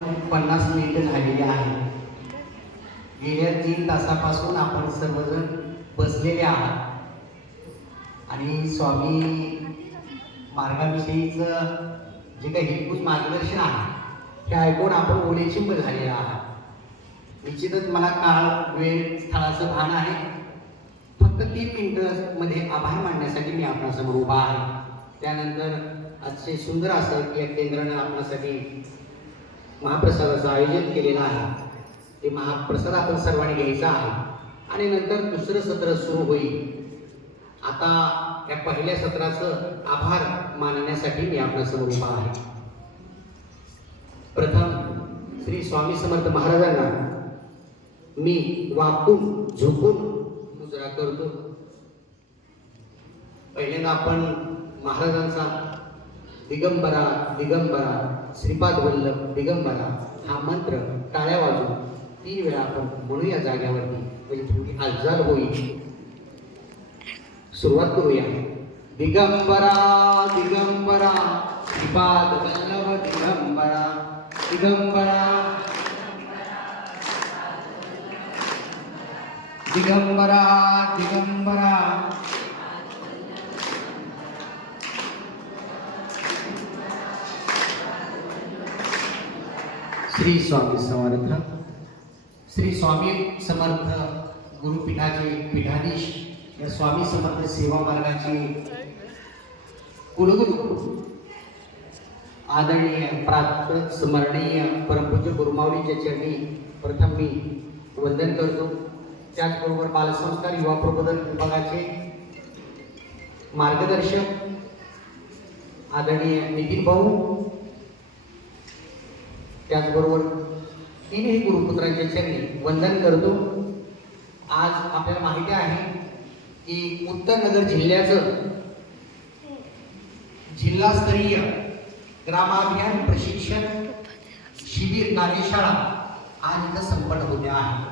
पन्नास मिनिटं झालेली आहे. गेल्या तीन तासापासून आपण सर्वजण बसलेले आहात. आणि स्वामी मार्गाविषयीचं जे काही हिंदू मार्गदर्शन आहे हे ऐकून आपण ओलेचिंब झालेलं आहात. निश्चितच मला काळ वेळ स्थळाचं भान आहे. फक्त तीन मिनिटं मध्ये आभार मांडण्यासाठी मी आपणासमोर उभा आहे. त्यानंतर अतिशय सुंदर असं या केंद्रानं आपल्यासाठी महाप्रसादाचं आयोजन केलेलं आहे. ते महाप्रसाद आपण सर्वांनी घ्यायचा आहे. आणि नंतर दुसरं सत्र सुरू होईल. आता या पहिल्या सत्राचं आभार मानण्यासाठी मी आपल्यासमोर उभा आहे. प्रथम श्री स्वामी समर्थ महाराजांना मी वाकून झुकून मुजरा करतो. पहिल्यांदा आपण महाराजांचा दिगंबरा दिगंबरा श्रीपाद वल्लभ दिगंबरा हा मंत्र टाळ्या वाजून तीन वेळा आपण म्हणूया जाग्यावरती म्हणजे थोडी हालचाल होईल. सुरुवात करूया. दिगंबरा दिगंबरा श्रीपाद वल्लभ दिगंबरा दिगंबरा. दिगंबरा दिगंबरा. श्री स्वामी समर्थ। श्री स्वामी समर्थ गुरुपीठाचे पीठाधीश या स्वामी समर्थ सेवा मार्गाचे कुलगुरू आदरणीय प्राप्त स्मरणीय परमपूज्य गुरुमावलीच्या चरणी प्रथम मी वंदन करतो. त्याचबरोबर बालसंस्कार युवा प्रबोधन विभागाचे मार्गदर्शक आदरणीय नितीन भाऊ त्याचबरोबर तीनही गुरुपुत्रांच्या चरणी वंदन करतो. आज आपल्याला माहिती आहे की उत्तरनगर जिल्ह्याचं जिल्हास्तरीय ग्रामाभियान प्रशिक्षण शिबिर कार्यशाळा आज इथं संपन्न होते आहे.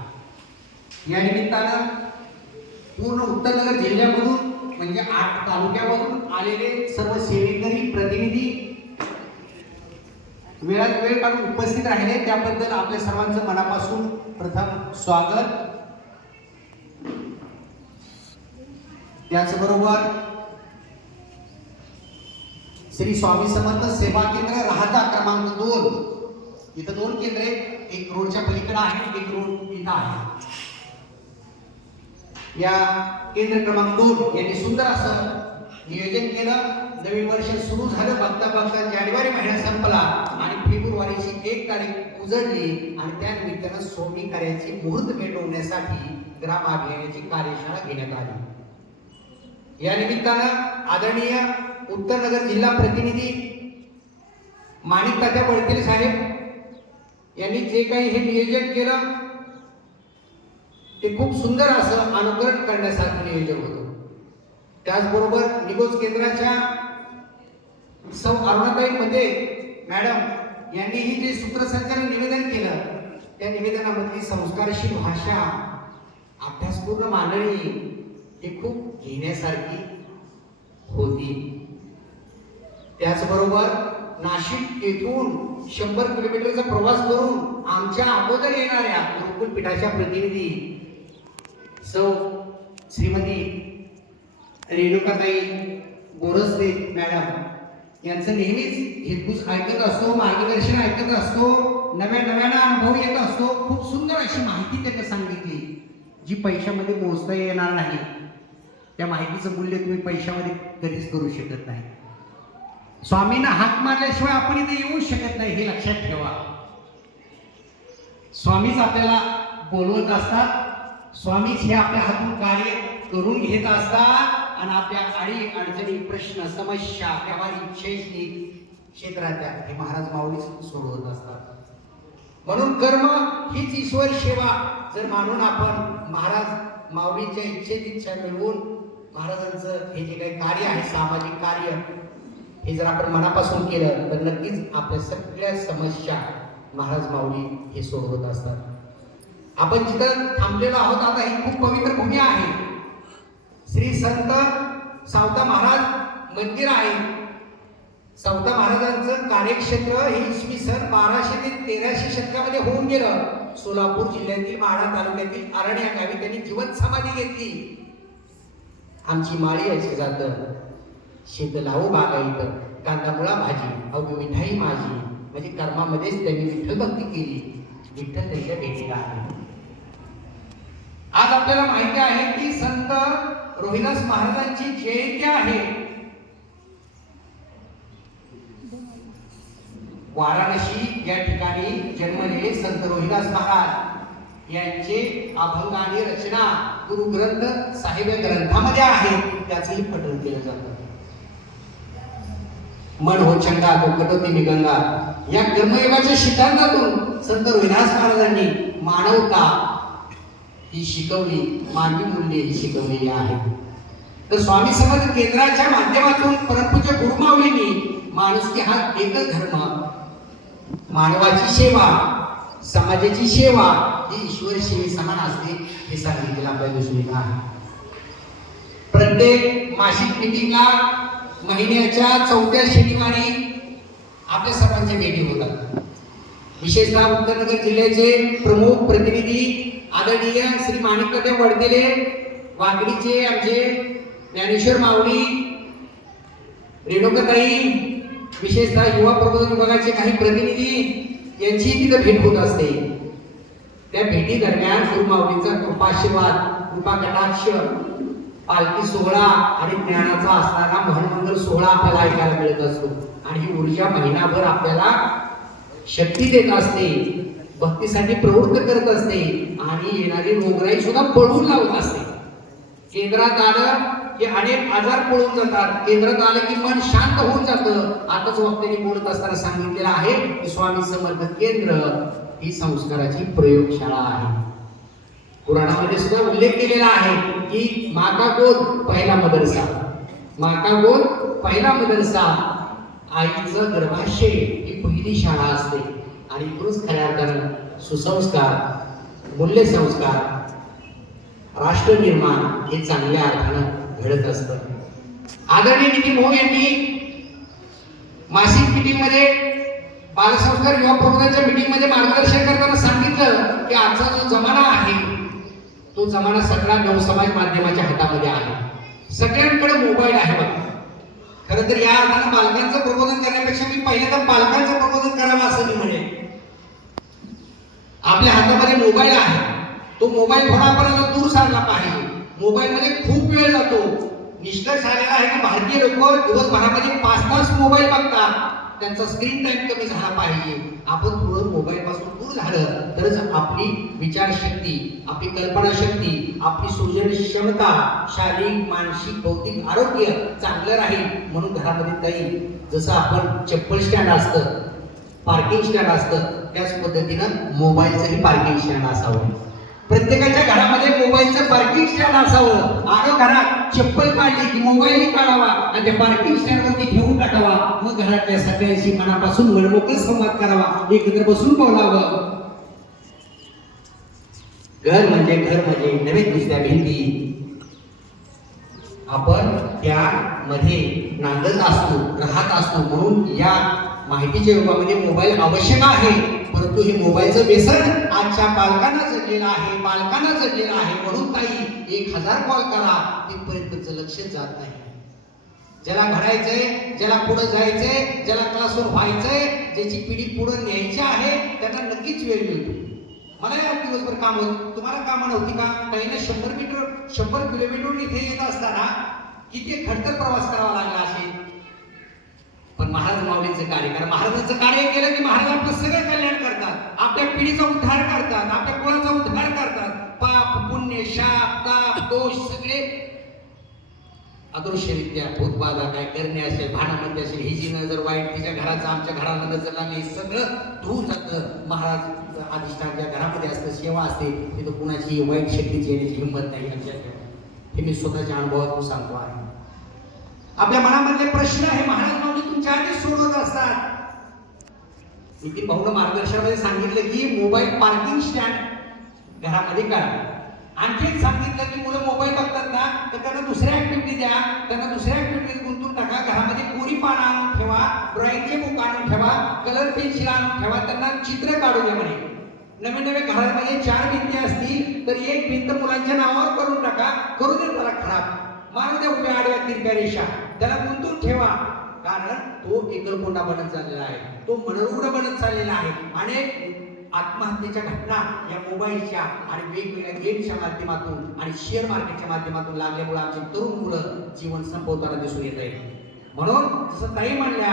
या निमित्तानं पूर्ण उत्तरनगर जिल्ह्यामधून म्हणजे आठ तालुक्यामधून आलेले सर्व सेवेकरी प्रतिनिधी वेळात वेळ काढून उपस्थित राहिले. त्याबद्दल आपल्या सर्वांचं मनापासून प्रथम स्वागत. त्याचबरोबर श्री स्वामी समर्थ सेवा केंद्र राहता क्रमांक दोन. इथं दोन केंद्रे एक रोडच्या पलीकडे आहे एक रोड इथं आहे. या केंद्र क्रमांक दोन. यांनी सुंदर असं नियोजन केलं. नवीन वर्ष सुरू झालं. बघता बघता जानेवारी महिना संपला आणि फेब्रुवारीची एक तारीख उजळली आणि त्या निमित्तानं सोमी कार्याची मुहूर्त मिळवण्यासाठी ग्राम अभियानाची कार्यशाळा घेण्यात आली. या निमित्तानं आदरणीय उत्तरनगर जिल्हा प्रतिनिधी माणिक तात्या बळकेल साहेब यांनी जे काही हे नियोजन केलं ते खूप सुंदर असं अनुकरण करण्यासारखं नियोजन होतं. त्याचबरोबर निगोज केंद्राच्या सौ अरुणाताई मध्ये मॅडम यांनीही जे सूत्रसंचालन निवेदन केलं त्या निवेदनामधली संस्कारशील भाषा अभ्यासपूर्ण मांडणी हे खूप घेण्यासारखी होती. त्याचबरोबर नाशिक येथून शंभर किलोमीटरचा प्रवास करून आमच्या अगोदर येणाऱ्या गुरुकुल पीठाच्या प्रतिनिधी सौ श्रीमती रेणुकाताई गोरसदे मॅडम यांचं नेहमीच हितगुज ऐकत असतो मार्गदर्शन ऐकत असतो नव्या नव्यानं अनुभव येत असतो. खूप सुंदर अशी माहिती त्यांना सांगितली जी पैशामध्ये मोजता येणार नाही. त्या माहितीचं मूल्य तुम्ही पैशामध्ये कधीच करू शकत नाही. स्वामींना हात मारल्याशिवाय आपण इथे येऊ शकत नाही हे लक्षात ठेवा. स्वामीच आपल्याला बोलवत असतात. स्वामीच हे आपल्या हातून कार्य करून घेत असतात. आणि आपल्या अडी अडचणी प्रश्न समस्या व्यावहारिक शैक्षणिक क्षेत्रातल्या हे महाराज माऊलीच सोडवत असतात. म्हणून कर्म हीच ईश्वर सेवा. जर मानून आपण महाराज माऊलीच्या इच्छेत इच्छा मिळवून महाराजांचं हे जे काही कार्य आहे सामाजिक कार्य हे जर आपण मनापासून केलं तर नक्कीच आपल्या सगळ्या समस्या महाराज माऊली हे सोडवत असतात. आपण जिथं थांबलेलो आहोत आता ही खूप पवित्र भूमी आहे. श्री संत सावता महाराज मंदिर आहे. सावता महाराजांचं कार्यक्षेत्र हे इसवी सन बाराशे ते तेराशे शतकामध्ये होऊन गेलं. सोलापूर जिल्ह्यातील माढा तालुक्यातील आरण्या गावी त्यांनी जीवन समाधी घेतली. आमची माळी याची जात शेत लावू बागायत कांदामुळा भाजी अवघी मिठाई माझी. म्हणजे कर्मामध्येच त्यांनी विठ्ठल भक्ती केली. विठ्ठल त्यांच्या भेटीला आहे आज आपल्याला माहिती आहे रोहिदास महाराजांची जयंती आहे. वाराणसी या ठिकाणी जन्मलेले संत रोहिदास महाराज यांचे अभंग आणि रचना गुरु ग्रंथ साहेब ग्रंथामध्ये आहे त्याचंही पठण केलं जातं. मन हो चंगा तो कटोती मी गंगा. या कर्मयोगाच्या सिद्धांतातून संत रोहिदास महाराजांनी मानवता ही शिकवली मानवी मूल्ये ही शिकवलेली आहेत. तर स्वामी समर्थ केंद्राच्या माध्यमातून परमपूज्य गुरुमाऊलींनी माणुसकी हा एकच धर्म. मानवाची सेवा समाजाची सेवा ही ईश्वर सेवे समान असते हे सांगितलेलं आपल्या दिसून आहे प्रत्येक मासिक मिटिंगला महिन्याच्या चौथ्या शनिवारी आपल्या सर्वांच्या भेटी होतात. विशेषतः उत्तरनगर जिल्ह्याचे प्रमुख प्रतिनिधी आदरणीय श्री माणिकटे वडदेले वाकडीचे आमचे ज्ञानेश्वर माऊली रेणुकाताई विशेषतः युवा प्रबोधन विभागाचे काही प्रतिनिधी यांची तिथं भेट होत असते. त्या भेटी दरम्यान गुरु माऊलींचा कृपाशीर्वाद कृपा कटाक्ष पालखी सोहळा आणि ज्ञानाचा असणारा महनमंगल सोहळा आपल्याला ऐकायला मिळत असतो. आणि ही ऊर्जा महिनाभर आपल्याला शक्ती देत असते भक्तीसाठी प्रवृत्त करत असते आणि येणारी रोगराई सुद्धा पळवून लावत असते. केंद्रात आलं की अनेक आजार पळून जातात. केंद्रात आलं की मन शांत होऊन जातं. आताच वक्त्याने बोलत असताना सांगितलेलं आहे की स्वामी समर्थ केंद्र ही संस्काराची प्रयोगशाळा आहे. पुराणामध्ये सुद्धा उल्लेख केलेला आहे की माका गोद पहिला मदरसा. माका गोद पहिला मदरसा. आईचं गर्भाशय ही पहिली शाळा असते. आणि इकडूनच खऱ्या अर्थानं सुसंस्कार मूल्यसंस्कार राष्ट्र निर्माण हे चांगल्या अर्थानं घडत असतं. आदरणीय नितीन भाऊ यांनी मासिक मीटिंगमध्ये बालसंस्कार युवा प्रबोधनाच्या मीटिंगमध्ये मार्गदर्शन करताना सांगितलं की आजचा जो जमाना आहे तो जमाना सगळा नवसमाज माध्यमाच्या हातामध्ये आहे. सगळ्यांकडे मोबाईल आहे बघा. खरं तर या अर्थानं बालकांचं प्रबोधन करण्यापेक्षा मी पहिल्यांदा पालकांचं प्रबोधन करावं असं मी म्हणेन. आपल्या हातामध्ये मोबाईल आहे. तो मोबाईल थोडा आपल्याला दूर सारला पाहिजे? मोबाईलमध्ये खूप वेळ जातो. निष्कर्ष आलेला आहे की भारतीय लोक दिवसभरामध्ये पाच तास मोबाईल बघतात. त्यांचा स्क्रीन टाइम कमी झाला पाहिजे. आपण थोडं मोबाईल पासून दूर झालं तरच आपली विचारशक्ती आपली कल्पनाशक्ती आपली सृजन क्षमता शारीरिक मानसिक बौद्धिक आरोग्य चांगलं राहील म्हणून घरामध्ये काही जसं आपण चप्पल स्टँड असतं पार्किंग स्टँड असतं त्याच पद्धतीनं मोबाईलचंही पार्किंग स्टँड असावं. प्रत्येकाच्या घरामध्ये मोबाईलचं पार्किंग स्टँड असावं. आलो घरात चप्पल काढली की मोबाईलही काढावा आणि त्या पार्किंग स्टँडवरती घेऊन ठेवून टाकावा. मग घरातल्या सगळ्यांशी मनापासून मनमोकळ संवाद करावा. एकत्र बसून बोलावं. घर म्हणजे घर म्हणजे नव्हे दुसऱ्या भिंती. आपण त्यामध्ये नांदत असतो राहत असतो. म्हणून या माहितीच्या युगामध्ये मोबाईल आवश्यक आहे. परंतु हे मोबाईलचं व्यसन आजच्या पालकांना जडलेलं आहे पालकांना जडलेलं आहे. म्हणून ताई एक हजार कॉल करा तिथपर्यंतच लक्ष जात नाही. ज्याला घडायचंय ज्याला पुढे जायचंय ज्याला क्लासवर व्हायचंय ज्याची पिढी पुढे न्यायची आहे त्यांना नक्कीच वेळ मिळतो. मला या दिवसभर काम होत. तुम्हाला कामं नव्हती का? ताईने शंभर मीटर शंभर किलोमीटर इथे येत असताना किती खडतर प्रवास करावा लागला असेल? महाराज माऊलीचं कार्य करा. महाराजांचं कार्य केलं की महाराज आपलं सगळं कल्याण करतात. आपल्या पिढीचा उद्धार करतात. आपल्या कुळाचा उद्धार करतात. पाप पुण्य शाप ताप दोष सगळे. अदृश्यरित्या भूतबाधा काय करणे असेल भांडामध्ये असेल ही जी नजर वाईट तिच्या घराचं आमच्या घराला नजर लागली सगळं धुवून जातं. महाराज अधिष्ठान ज्या घरामध्ये असतं सेवा असते तिथं कुणाची वाईट शक्तीची येण्याची हिंमत नाही. लक्षात हे मी स्वतःच्या अनुभवातून सांगतो आहे. आपल्या मनामधले प्रश्न हे महाराज माऊली चार्जेस सोडवत असतात. नितीन भाऊनं मार्गदर्शनामध्ये सांगितलं की मोबाईल पार्किंग स्टँड घरामध्ये करा. आणखी एक सांगितलं की मुलं मोबाईल बघतात ना तर त्यांना दुसऱ्या ऍक्टिव्हिटी द्या. त्यांना दुसऱ्या ऍक्टिव्हिटीत गुंतून टाका. घरामध्ये कोरी पान आणून ठेवा ड्रॉइंगचे बुक आणून ठेवा कलर पेन्सिल आणून ठेवा त्यांना चित्र काढू द्या म्हणे. नवीन नवीन घरामध्ये चार भिंती असतील तर एक भिंत मुलांच्या नावावर करून टाका. करू दे त्याला खराब. मारू द्या उभ्या आडव्या तिरप्या रेषा. त्याला गुंतून ठेवा. कारण तो एकलकोंडा बनत चाललेला आहे. तो मनरुग्ण बनत चाललेला आहे. अनेक आत्महत्येच्या घटना या मोबाईलच्या आणि वेगवेगळ्या गेमच्या माध्यमातून आणि शेअर मार्केटच्या माध्यमातून लागल्यामुळे आमची तरुण मुलं जीवन संपवताना दिसून येत आहे. म्हणून जसं ताई म्हणल्या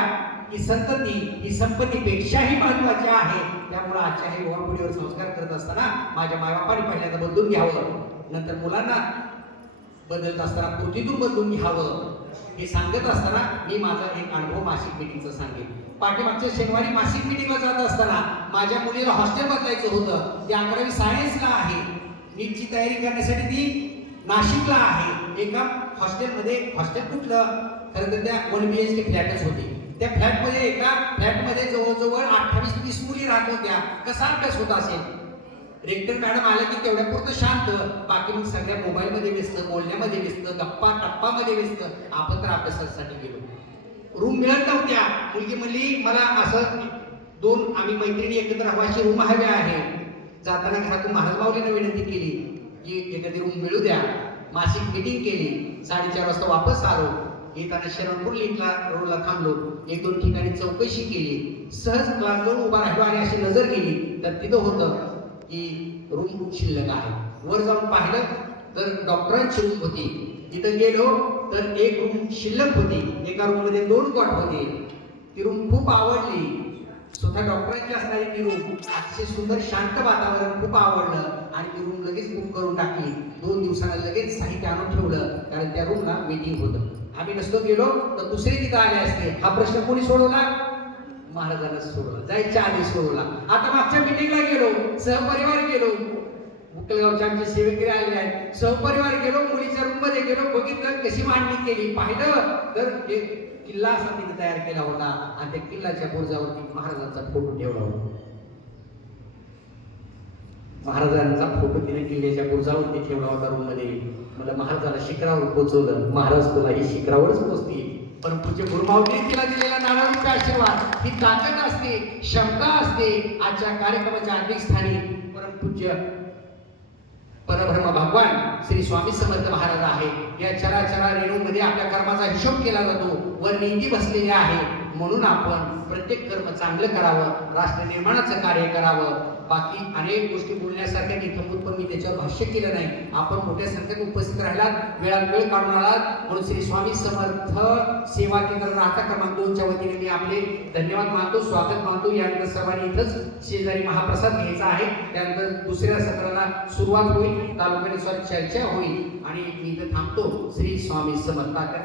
की संतती ही संपत्तीपेक्षाही महत्वाची आहे. त्यामुळे आजच्या हे युवा पिढीवर संस्कार करत असताना माझ्या मायबापाने पहिल्यांदा बदलून घ्यावं. नंतर मुलांना बदलत असताना कृतीतून बदलून घ्यावं. हे सांगत असताना मी माझा एक अनुभव मासिक मिटिंगचा सांगेन. पाठीमागच्या शनिवारी मासिक मिटिंगला जात असताना माझ्या मुलीला हॉस्टेल बदलायचं होतं. ते अकरावी सायन्सला आहे. नीटची तयारी करण्यासाठी ती नाशिकला आहे. एका हॉस्टेलमध्ये हॉस्टेल कुठलं? खरं तर त्या वन बी एच के फ्लॅटच होती. त्या फ्लॅटमध्ये एका फ्लॅटमध्ये जवळजवळ अठ्ठावीस तीस मुली राहत होत्या. कसा अभ्यास होत असेल? रेक्टर मॅडम आल्या की तेवढ्या पुरतं शांत. बाकी मग सगळ्या मोबाईल मध्ये व्यस्त बोलण्यामध्ये व्यस्त गप्पा टप्पामध्ये व्यस्त. आपण तर अभ्यासासाठी गेलो. रूम मिळत नव्हत्या. मुलगी म्हणली मला असं दोन आम्ही मैत्रिणी एकत्र हवाशी रूम हवे आहे. जाताना घरातून महाराज माऊलीने विनंती केली की एखादी रूम मिळू द्या. मासिक मिटिंग केली. साडेचार वाजता वापस आलो. येताना शरणपूर लिंकला रोडला थांबलो. एक दोन ठिकाणी चौकशी केली. सहज क्लासवर उभा राहिलो आणि अशी नजर गेली. तर तिथं होतं ही रूम शिल्लक आहे. वर जाऊन पाहिलं तर डॉक्टरांची रूम होती. तिथं गेलो तर एक रूम शिल्लक होती. एका रूममध्ये दोन कॉट होते. ती रूम खूप आवडली. स्वतः डॉक्टरांची असणारी ती रूम अतिशय सुंदर शांत वातावरण खूप आवडलं आणि ती रूम लगेच बुक करून टाकली. दोन दिवसाला लगेच साहित्य आणून ठेवलं कारण त्या रूमला मीटिंग होतं. आम्ही नसतो गेलो तर दुसरे तिथं आले असते. हा प्रश्न कोणी सोडवला? महाराजांना सोडवला जायच्या आधी सोडवला आता मागच्या मिटिंगला गेलो. सहपरिवार गेलो. मुकलगावच्या आमचे सेवेकरी आलेले आहेत. सहपरिवार गेलो मुलीच्या रूममध्ये गेलो बघितलं कशी मांडणी केली. पाहिलं. तर एक किल्ला असा तिने तयार केला होता. आणि त्या किल्ल्याच्या बुर्जावरती महाराजांचा फोटो ठेवला होता. महाराजांचा फोटो तिने किल्ल्याच्या बुर्जावरती ठेवला होता रूममध्ये. मला महाराजाला शिखरावर पोहोचवलं महाराज तुला ही शिखरावरच पोहोचते पण पूज्य गुरुमावली तिला दिलेला नानारूपी आशीर्वाद. ही ताकद असते क्षमता असते आजच्या कार्यक्रमाच्या अधिष्ठानी परमपूज्य परब्रह्म भगवान श्री स्वामी समर्थ महाराज आहे. या चराचरा रेणूमध्ये आपल्या कर्माचा हिशोब केला जातो. वर नेती बसलेली आहे. म्हणून आपण प्रत्येक कर्म चांगलं करावं राष्ट्र निर्माणाचं कार्य करावं. बाकी अनेक गोष्टी बोलण्यासारख्या इथंभूत पण मी त्याच्यावर भाष्य केलं नाही. आपण मोठ्या संख्येत उपस्थित राहिलात वेळात वेळ काढून आलात. म्हणून श्री स्वामी समर्थ सेवा केंद्र राहता क्रमांक दोनच्या वतीने मी आपले धन्यवाद मानतो स्वागत मानतो. यानंतर सर्वांनी इथंच शेजारी महाप्रसाद घ्यायचा आहे. त्यानंतर दुसऱ्या सत्राला सुरुवात होईल तालुक्यानुसार चर्चा होईल. आणि मी इथं थांबतो. श्री स्वामी समर्थ.